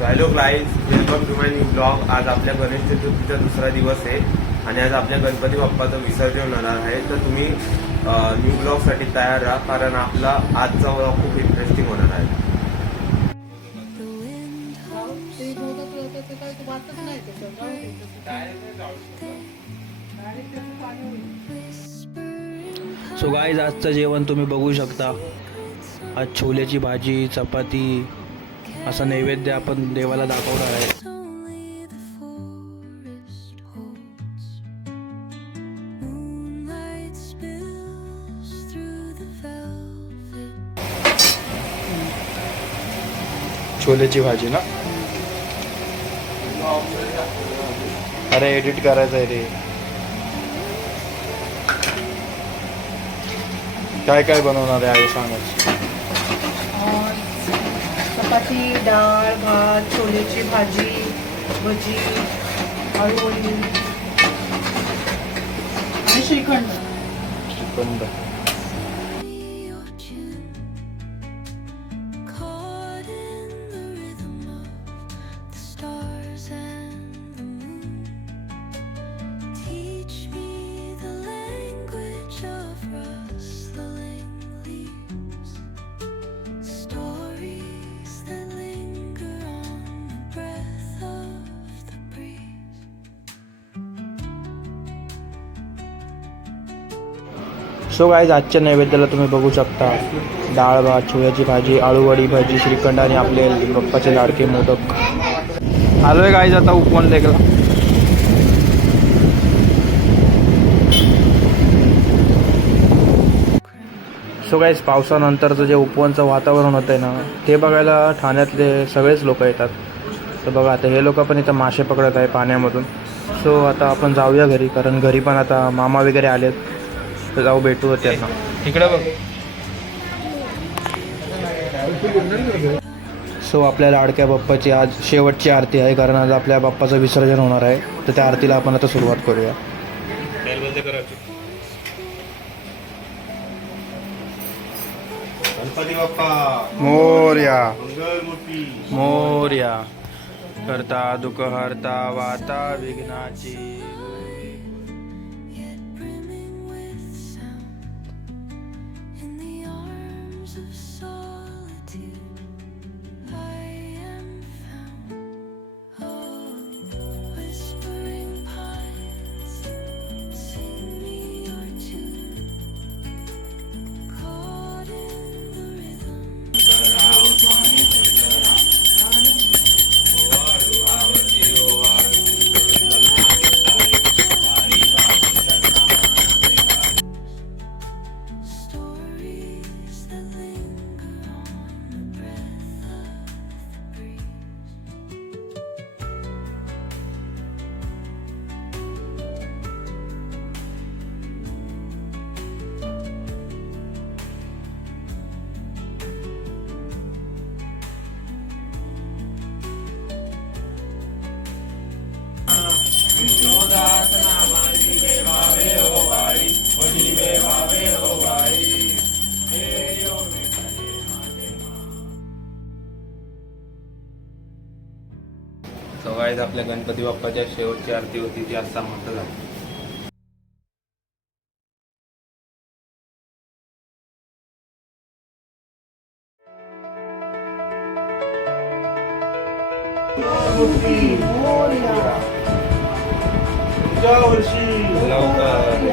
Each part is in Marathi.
Hello guys, welcome to my new blog. आज आपल्या गणेश चतुर्थीचा दुसरा दिवस आहे आणि आज आपल्या गणपती बाप्पाचं विसर्जन होणार आहे. तर तुम्ही न्यू ब्लॉगसाठी तयार राहा, कारण आपला आजचा ब्लॉग खूप इंटरेस्टिंग होणार आहे. सो गाईज, आजचं जेवण तुम्ही बघू शकता. आज छोल्याची भाजी, चपाती असा नैवेद्य आपण देवाला दाखवणार आहे. छोल्याची भाजी ना? अरे एडिट करायचं आहे रे. काय काय बनवणार आहे सांगच. चपाती, डाळ, भात, छोलेची भाजी, भजी, आळूवडी आणि श्रीखंड. श्रीखंड. सो गाईज, आजच्या नैवेद्याला तुम्ही बघू शकता डाळ भात, छोल्याची भाजी, आळूवडी, भजी, श्रीखंड आणि आपले बाप्पाचे लाडके मोदक. आलोय गाईज आता उपवन लेकला. सो गाईज, पावसानंतरचं जे उपवनचं वातावरण होतं आहे ना, ते बघायला ठाण्यातले सगळेच लोक येतात. तर बघा, आता हे लोक पण इथं मासे पकडत आहे पाण्यामधून. सो आता आपण जाऊया घरी, कारण घरी पण आता मामा वगैरे आलेत. तर जाऊ, भेटू त्यांना. इकडे बघ. सो आपल्या लाडक्या बाप्पाची आज शेवटची आरती आहे, कारण आज आपल्या बाप्पाचं विसर्जन होणार आहे. तर त्या आरतीला आपण आता सुरुवात करूया. गणपती बाप्पा मोरया मंगलमूर्ती. मोरया. करता दुःख हरता वाता विघ्नाची. So guys, आपल्या गणपती बाप्पाच्या शेवटची आरती होती ती आज समाप्त झाली. पुढच्या वर्षी लवकर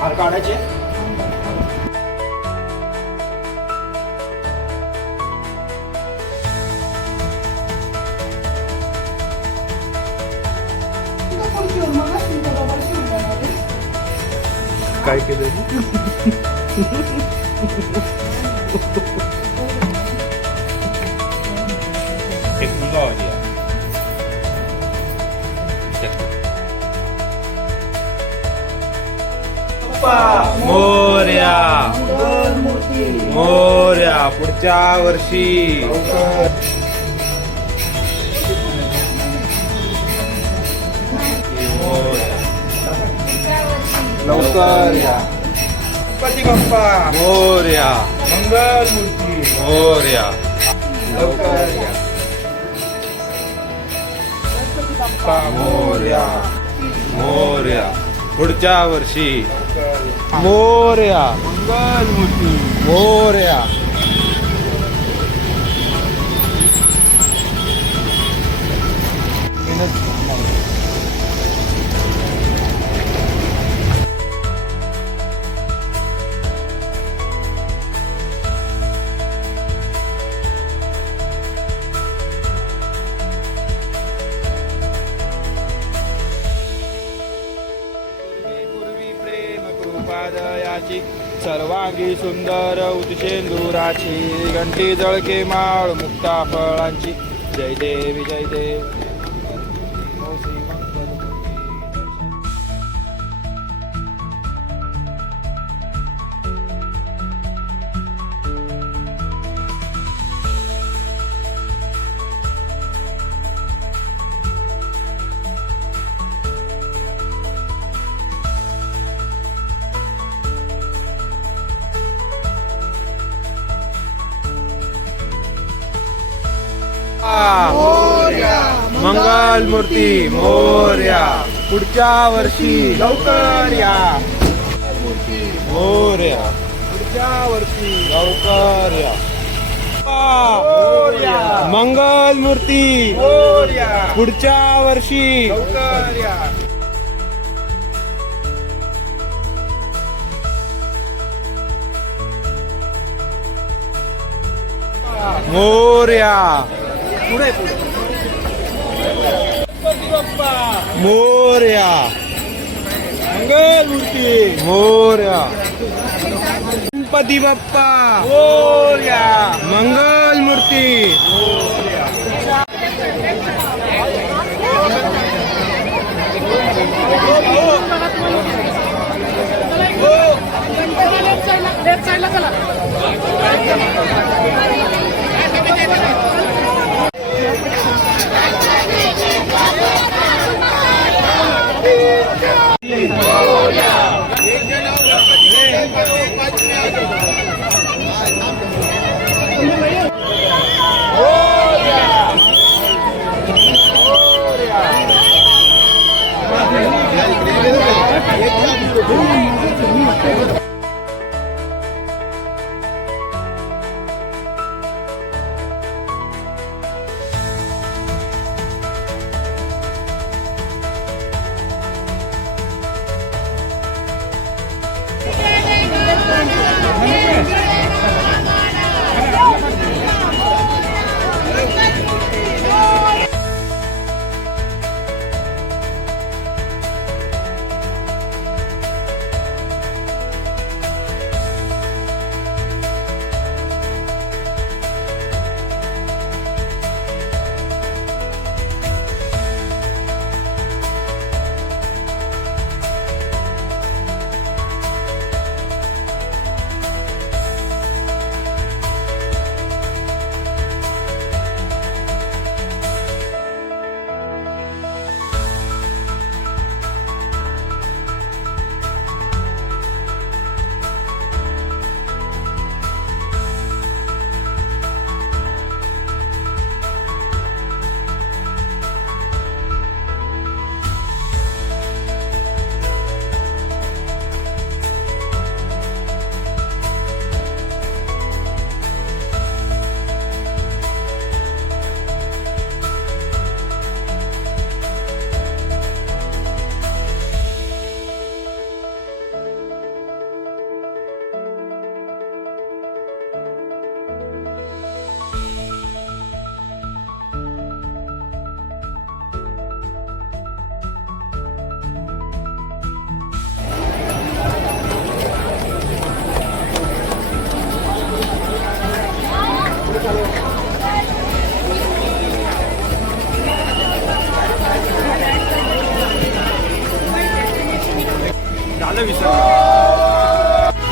हार काढायचे. काय केलं? एक मुलगा होती. मोरया मोरया. पुढच्या वर्षी लवकर या. गणपती बाप्पा मोरया. मंगल मूर्ती. मोरया. लवकर या. मोरया मोरया. पुढच्या वर्षी मोरया. मंगलमूर्ती मोरया. पूर्वी प्रेम कृपादयाची सर्वांगी सुंदर उदशेंदुराची घंटी जळके माळ मुक्ता फळांची. जय देवी जय देवी. मंगलमूर्ती मोरया. पुढच्या वर्षी लवकर या. मोरया. पुढच्या वर्षी लवकर या. मंगलमूर्ती मोरया. पुढच्या वर्षी लवकर या. मोरया. पुढे पुढे. मोरया. मंगलमूर्ती मोरया. गणपती बाप्पा मोरया. मंगलमूर्ती लेफ्ट साईडला चला.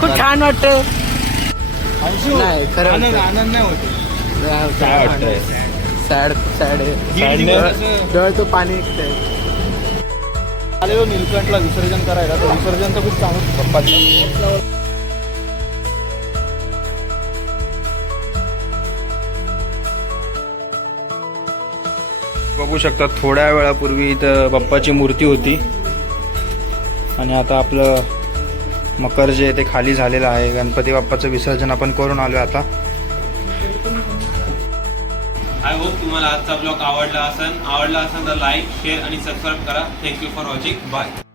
खूप छान वाटतं. नाही खरं आनंद नाही होत. काय वाटतंय? सॅड सॅड डळ तो पाणी निघतंय. आलेलो नीलकंठला विसर्जन करायला, तर विसर्जन तर खूप चांगलं बाप्पाचं. बघू शकता थोड्या वेळापूर्वी इथं बाप्पाची मूर्ती होती आणि आता आपलं मकर जे आहे ते खाली झालेलं आहे. गणपती बाप्पाचं विसर्जन आपण करून आलो आता. आय होप तुम्हाला आजचा ब्लॉग आवडला असेल तर लाईक शेअर आणि सबस्क्राईब करा. Thank you for watching. बाय.